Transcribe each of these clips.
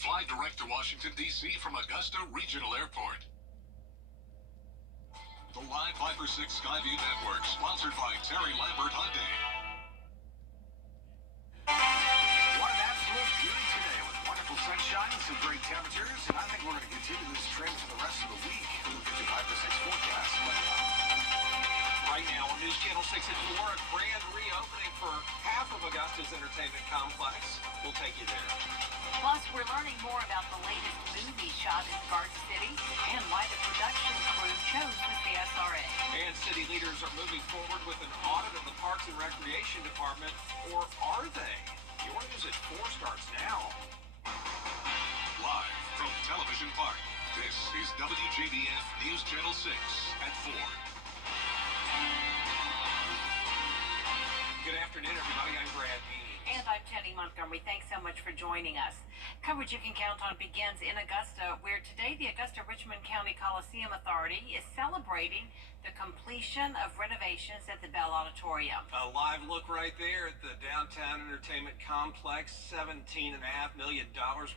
Fly direct to Washington, D.C. from Augusta Regional Airport. The Live 5 for 6 Skyview Network, sponsored by Terry Lambert Hyundai. What an absolute beauty today with wonderful sunshine and some great temperatures. And I think we're going to continue this trend for the rest of the week. We'll get your 5 for 6 forecast. Right now on News Channel 6 at 4, a grand reopening for half of Augusta's entertainment complex. We'll take you there. Plus, we're learning more about the latest movie shot in Garden City and why the production crew chose the CSRA. And city leaders are moving forward with an audit of the Parks and Recreation Department, or are they? Your News at 4 starts now. Live from Television Park, this is WJBF News Channel 6 at 4. Good afternoon, everybody. I'm Brad Meany. And I'm Teddy Montgomery. Thanks so much for joining us. Coverage you can count on begins in Augusta, where today the Augusta-Richmond County Coliseum Authority is celebrating the completion of renovations at the Bell Auditorium. A live look right there at the downtown entertainment complex. $17.5 million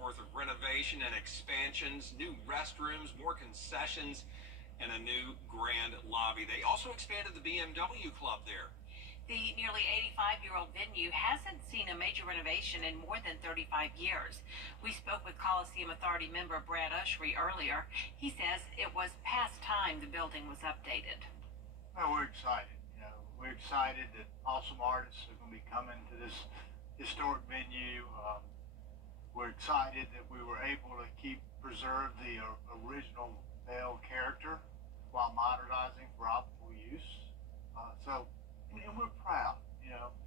worth of renovation and expansions, new restrooms, more concessions, and a new grand lobby. They also expanded the BMW Club there. The nearly 85-year-old venue hasn't seen a major renovation in more than 35 years. We spoke with Coliseum Authority member Brad Ushry earlier. He says it was past time the building was updated. Well, we're excited. We're excited that awesome artists are going to be coming to this historic venue. We're excited that we were able to preserve the original Bell character while modernizing for optimal use. And we're proud,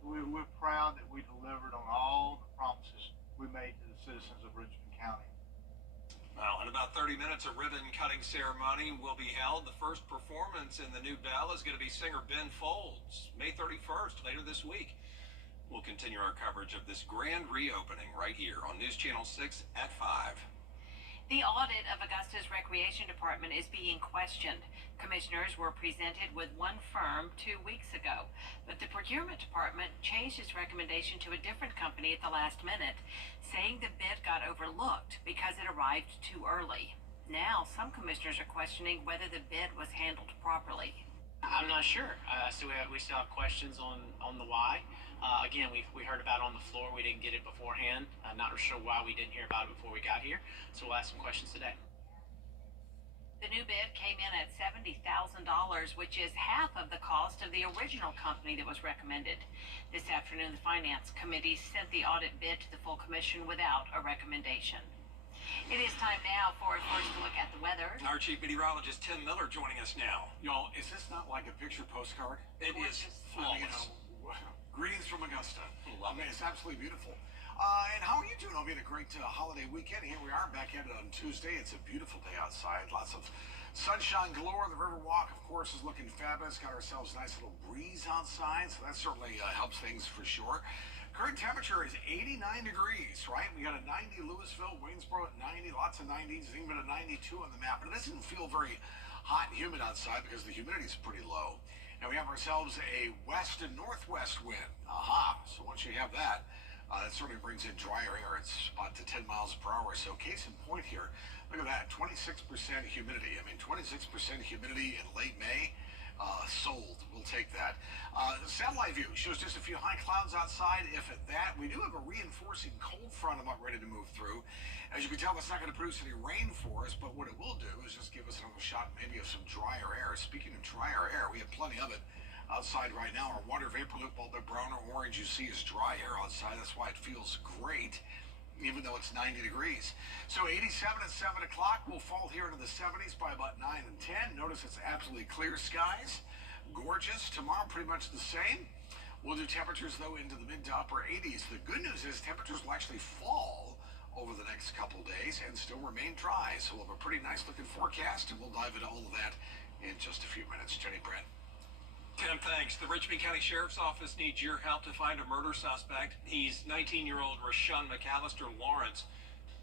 we're proud that we delivered on all the promises we made to the citizens of Richmond County. Well, in about 30 minutes, a ribbon-cutting ceremony will be held. The first performance in the new Bell is going to be singer Ben Folds, May 31st, later this week. We'll continue our coverage of this grand reopening right here on News Channel 6 at 5. The audit of Augusta's Recreation Department is being questioned. Commissioners were presented with one firm 2 weeks ago, but the Procurement Department changed its recommendation to a different company at the last minute, saying the bid got overlooked because it arrived too early. Now, some commissioners are questioning whether the bid was handled properly. I'm not sure. We still have questions on the why. Again, we heard about it on the floor. We didn't get it beforehand. I'm not sure why we didn't hear about it before we got here. So we'll ask some questions today. The new bid came in at $70,000, which is half of the cost of the original company that was recommended. This afternoon, the Finance Committee sent the audit bid to the full commission without a recommendation. It is time now for a first look at the weather. Our chief meteorologist, Tim Miller, joining us now. Y'all, is this not like a picture postcard? It is flawless. Greetings from Augusta. It's absolutely beautiful. And how are you doing? It'll be a great holiday weekend. Here we are back at it on Tuesday. It's a beautiful day outside. Lots of sunshine galore. The Riverwalk, of course, is looking fabulous. Got ourselves a nice little breeze outside, so that certainly helps things for sure. Current temperature is 89 degrees, right? We got a 90 Louisville, Waynesboro at 90, lots of 90s, even a 92 on the map. But it doesn't feel very hot and humid outside because the humidity is pretty low. And we have ourselves a west and northwest wind. Aha! So once you have that, that certainly brings in drier air. It's about to 10 miles per hour. So case in point here, look at that, 26% humidity. I mean, 26% humidity in late May. Sold. We'll take that. Satellite view shows just a few high clouds outside, if at that. We do have a reinforcing cold front about ready to move through. As you can tell, that's not going to produce any rain for us, but what it will do is just give us another shot maybe of some drier air. Speaking of drier air, we have plenty of it outside right now. Our water vapor loop, all the brown or orange you see is dry air outside. That's why it feels great, even though it's 90 degrees. So 87 at 7 o'clock. We'll fall here into the 70s by about 9 and 10. Notice it's absolutely clear skies. Gorgeous. Tomorrow, pretty much the same. We'll do temperatures, though, into the mid to upper 80s. The good news is temperatures will actually fall over the next couple days and still remain dry. So we'll have a pretty nice looking forecast, and we'll dive into all of that in just a few minutes. Jenny Brent. Tim, thanks. The Richmond County Sheriff's Office needs your help to find a murder suspect. He's 19-year-old Rashawn McAllister Lawrence,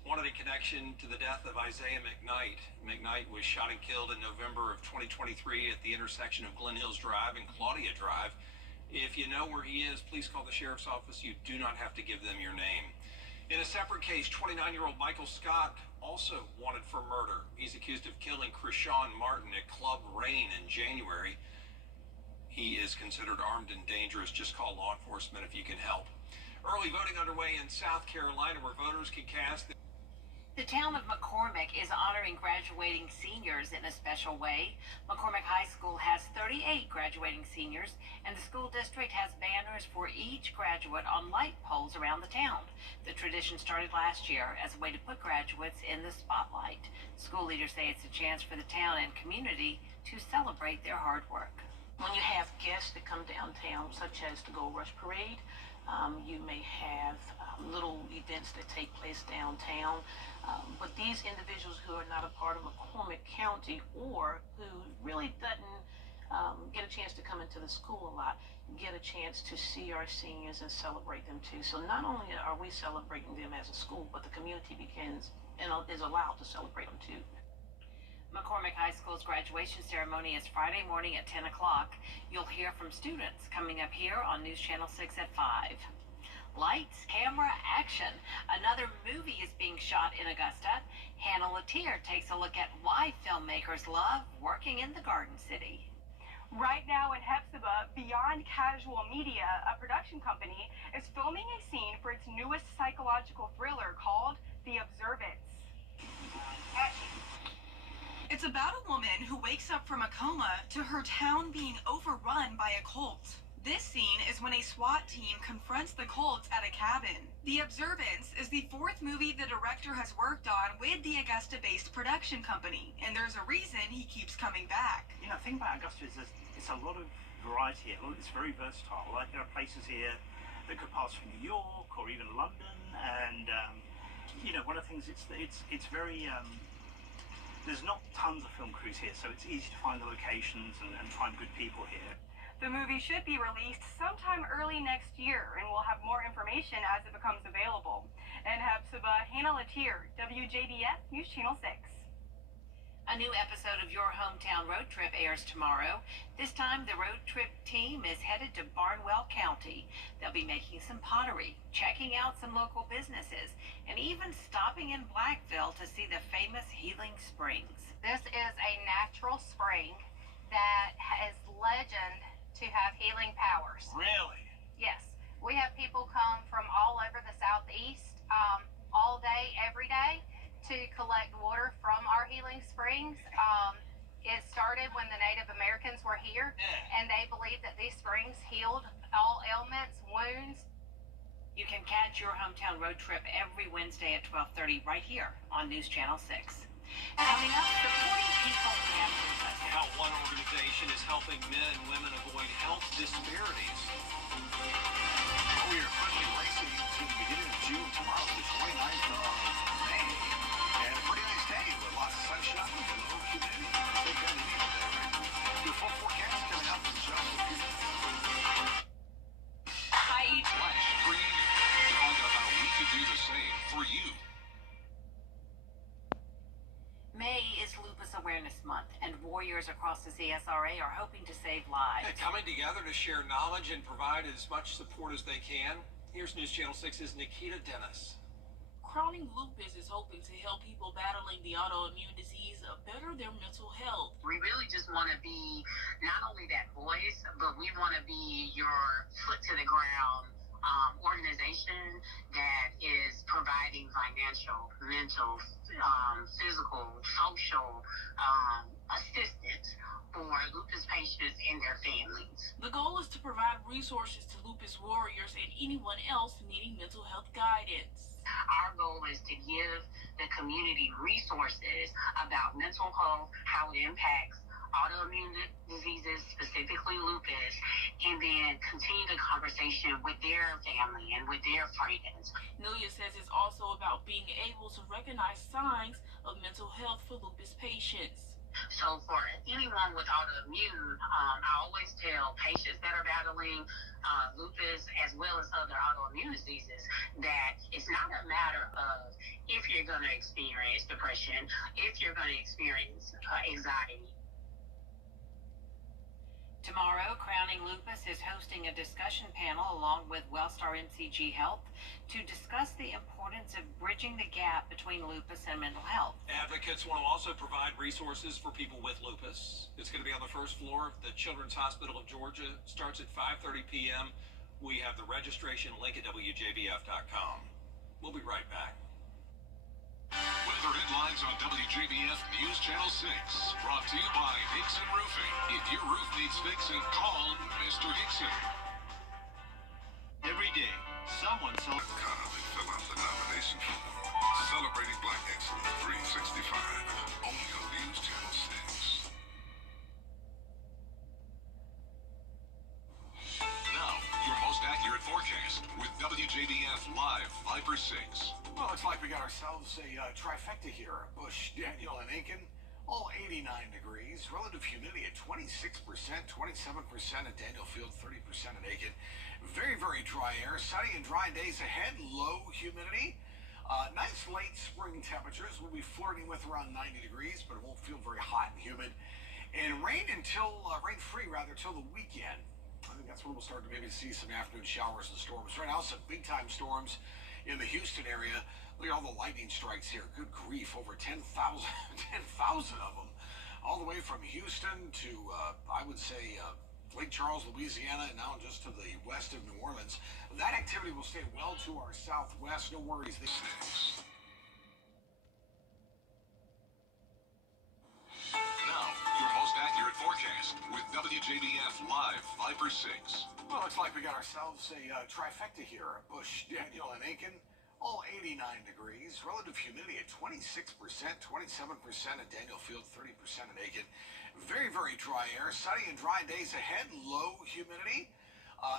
wanted in connection to the death of Isaiah McKnight. McKnight was shot and killed in November of 2023 at the intersection of Glen Hills Drive and Claudia Drive. If you know where he is, please call the Sheriff's Office. You do not have to give them your name. In a separate case, 29-year-old Michael Scott also wanted for murder. He's accused of killing Krishan Martin at Club Rain in January. He is considered armed and dangerous. Just call law enforcement if you can help. Early voting underway in South Carolina where voters can cast. The town of McCormick is honoring graduating seniors in a special way. McCormick High School has 38 graduating seniors, and the school district has banners for each graduate on light poles around the town. The tradition started last year as a way to put graduates in the spotlight. School leaders say it's a chance for the town and community to celebrate their hard work. When you have guests that come downtown, such as the Gold Rush Parade, you may have little events that take place downtown. But these individuals who are not a part of McCormick County or who really doesn't get a chance to come into the school a lot, get a chance to see our seniors and celebrate them too. So not only are we celebrating them as a school, but the community begins and is allowed to celebrate them too. McCormick High School's graduation ceremony is Friday morning at 10 o'clock. You'll hear from students coming up here on News Channel 6 at 5. Lights, camera, action. Another movie is being shot in Augusta. Hannah Latier takes a look at why filmmakers love working in the Garden City. Right now in Hephzibah, Beyond Casual Media, a production company, is filming a scene for its newest psychological thriller called The Observance. It's about a woman who wakes up from a coma to her town being overrun by a cult. This scene is when a SWAT team confronts the cults at a cabin. The Observance is the fourth movie the director has worked on with the Augusta-based production company, and there's a reason he keeps coming back. You know, the thing about Augusta is it's a lot of variety here. It's very versatile. Like there are places here that could pass for New York or even London, and you know, one of the things it's very there's not tons of film crews here, so it's easy to find the locations and find good people here. The movie should be released sometime early next year, and we'll have more information as it becomes available. In Hephzibah, Hannah Latier, WJBF News Channel 6. A new episode of Your Hometown Road Trip airs tomorrow. This time, the road trip team is headed to Barnwell County. They'll be making some pottery, checking out some local businesses, and even stopping in Blackville to see the famous Healing Springs. This is a natural spring that has legend to have healing powers. Really? Yes. We have people come from all over the southeast all day, every day to collect water from our healing springs. It started when the Native Americans were here, and they believed that these springs healed all ailments, wounds. You can catch Your Hometown Road Trip every Wednesday at 12:30 right here on News Channel 6. Coming up, supporting people who have lupus. How one organization is helping men and women avoid health disparities. We are currently racing to the beginning of June. Tomorrow is the 29th of May. And a pretty nice day with lots of sunshine and low humidity. Take care of the people there, right? Your full forecast coming up in just a few minutes. Flash freeze. Talk about how we could do the same for you. May is Lupus Awareness Month, and warriors across the CSRA are hoping to save lives. Coming together to share knowledge and provide as much support as they can. Here's News Channel 6's Nikita Dennis. Crowning Lupus is hoping to help people battling the autoimmune disease better their mental health. We really just want to be not only that voice, but we want to be your foot to the ground organization that is providing financial, mental, physical, social assistance for lupus patients and their families. The goal is to provide resources to lupus warriors and anyone else needing mental health guidance. Our goal is to give the community resources about mental health, how it impacts autoimmune diseases, specifically lupus, and then continue the conversation with their family and with their friends. Nelia says it's also about being able to recognize signs of mental health for lupus patients. So for anyone with autoimmune, I always tell patients that are battling lupus as well as other autoimmune diseases that it's not a matter of if you're going to experience depression, if you're going to experience anxiety. Tomorrow, Crowning Lupus is hosting a discussion panel along with Wellstar MCG Health to discuss the importance of bridging the gap between lupus and mental health. Advocates want to also provide resources for people with lupus. It's going to be on the first floor of the Children's Hospital of Georgia. Starts at 5:30 p.m. We have the registration link at WJBF.com. We'll be right back. Weather headlines on WJBF News Channel 6. Brought to you by Hickson Roofing. If your roof needs fixing, call Mr. Hickson. Every day, someone Kindly fill out the nomination form. Celebrating Black Excellence 365. Only on News Channel 6. Now, your most accurate forecast with WJBF Live Viper 6. Well, looks like we got ourselves a trifecta here. Bush, Daniel, and Aiken, all 89 degrees. Relative humidity at 26%, 27% at Daniel Field, 30% at Aiken. Very, very dry air. Sunny and dry days ahead. Low humidity. Nice late spring temperatures. We'll be flirting with around 90 degrees, but it won't feel very hot and humid. And rain free till the weekend. I think that's when we'll start to maybe see some afternoon showers and storms. Right now, some big time storms in the Houston area. Look at all the lightning strikes here. Good grief, over 10,000 of them. All the way from Houston to, I would say, Lake Charles, Louisiana, and now just to the west of New Orleans. That activity will stay well to our southwest. No worries. Now, your most accurate forecast with WJBF Live Viper 6. Well, looks like we got ourselves a trifecta here. Bush, Daniel, and Aiken, all 89 degrees. Relative humidity at 26%, 27% at Daniel Field, 30% at Aiken. Very, very dry air. Sunny and dry days ahead. Low humidity.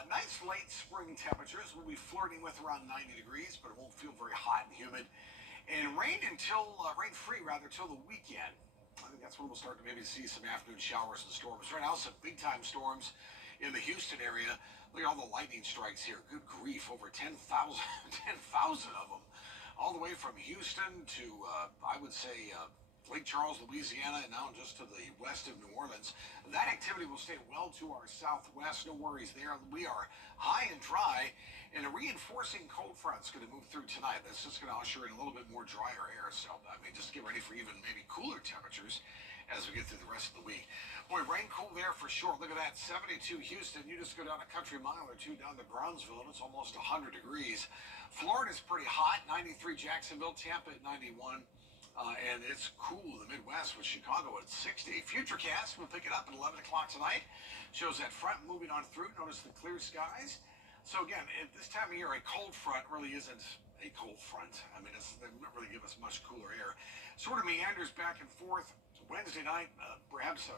Nice late spring temperatures. We'll be flirting with around 90 degrees, but it won't feel very hot and humid. And rain free till the weekend. I think that's when we'll start to maybe see some afternoon showers and storms. Right now, some big time storms in the Houston area. Look at all the lightning strikes here. Good grief, over 10,000 of them. All the way from Houston to, I would say, Lake Charles, Louisiana, and now just to the west of New Orleans. That activity will stay well to our southwest. No worries there. We are high and dry, and a reinforcing cold front is going to move through tonight. That's just going to usher in a little bit more drier air. So, I mean, just get ready for even maybe cooler temperatures as we get through the rest of the week. Boy, rain cool there for sure. Look at that, 72 Houston. You just go down a country mile or two down to Brownsville, and it's almost 100 degrees. Florida's pretty hot, 93 Jacksonville, Tampa at 91. And it's cool in the Midwest with Chicago at 60. Futurecast, we'll pick it up at 11 o'clock tonight. Shows that front moving on through. Notice the clear skies. So again, at this time of year, a cold front really isn't a cold front. I mean, it doesn't really give us much cooler air. Sort of meanders back and forth. Wednesday night, perhaps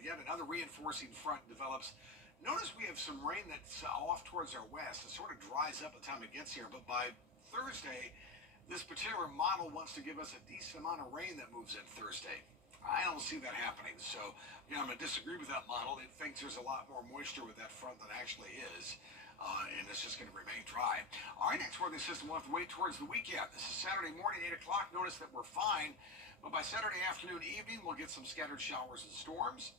yet another reinforcing front develops. Notice we have some rain that's off towards our west. It sort of dries up by the time it gets here. But by Thursday, this particular model wants to give us a decent amount of rain that moves in Thursday. I don't see that happening. So, again, I'm going to disagree with that model. It thinks there's a lot more moisture with that front than actually is. And it's just going to remain dry. Our next weather system will have to wait towards the weekend. This is Saturday morning, 8 o'clock. Notice that we're fine. But by Saturday afternoon, evening, we'll get some scattered showers and storms.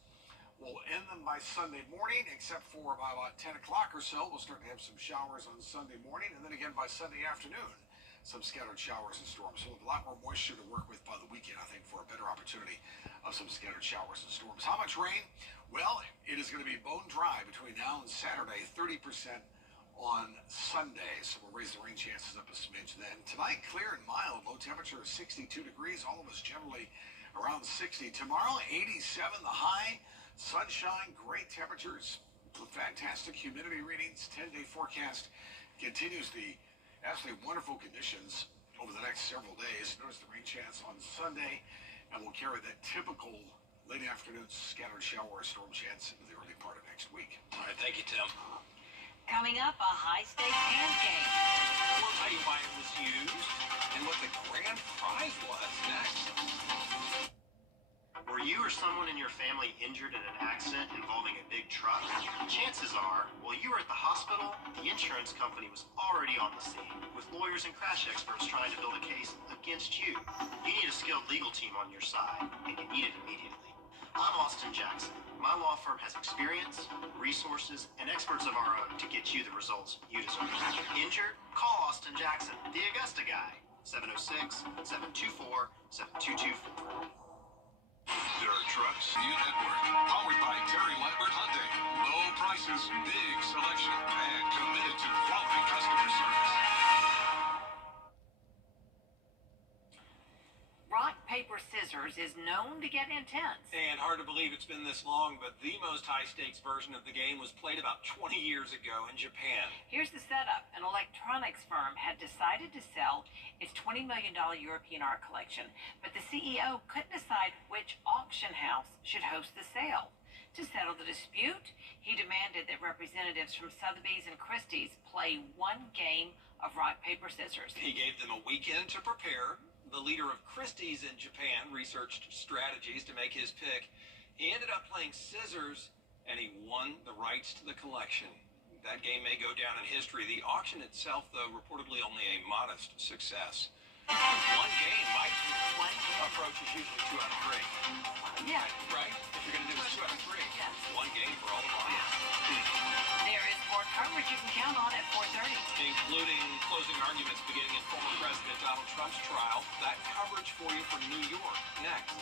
We'll end them by Sunday morning, except for by about 10 o'clock or so. We'll start to have some showers on Sunday morning. And then again by Sunday afternoon, some scattered showers and storms. So we'll have a lot more moisture to work with by the weekend, I think, for a better opportunity of some scattered showers and storms. How much rain? Well, it is going to be bone dry between now and Saturday, 30% on Sunday. So we'll raise the rain chances up a smidge then. Tonight, clear and mild. Low temperature is 62 degrees. All of us generally around 60. Tomorrow, 87 the high. Sunshine, great temperatures, fantastic humidity readings. 10-day forecast continues the absolutely wonderful conditions over the next several days. Notice the rain chance on Sunday, and we'll carry that typical late afternoon scattered shower or storm chance into the early part of next week. All right, thank you, Tim. Coming up, a high-stakes pancake. We'll tell you why it was used and what the grand prize was next. Were you or someone in your family injured in an accident involving a big truck? Chances are, while you were at the hospital, the insurance company was already on the scene, with lawyers and crash experts trying to build a case against you. You need a skilled legal team on your side, and you need it immediately. I'm Austin Jackson. My law firm has experience, resources, and experts of our own to get you the results you deserve. Injured? Call Austin Jackson, the Augusta guy. 706-724-7224. Dirt Trucks View Network, powered by Terry Lambert Hyundai. Low prices, big selection, and committed to quality customer service. Rock, paper, scissors is known to get intense. And hard to believe it's been this long, but the most high-stakes version of the game was played about 20 years ago in Japan. Here's the setup. An electronics firm had decided to sell its $20 million European art collection, but the CEO couldn't decide which auction house should host the sale. To settle the dispute, he demanded that representatives from Sotheby's and Christie's play one game of rock, paper, scissors. He gave them a weekend to prepare. The leader of Christie's in Japan researched strategies to make his pick. He ended up playing scissors, and he won the rights to the collection. That game may go down in history. The auction itself, though, reportedly only a modest success. One game might approach is usually 2 out of 3. Yeah. Right? If you're going to do this 2 out of 3. Yeah. One game for all the money. There is more coverage you can count on at 4:30. Including closing arguments beginning in former President Donald Trump's trial. That coverage for you from New York next.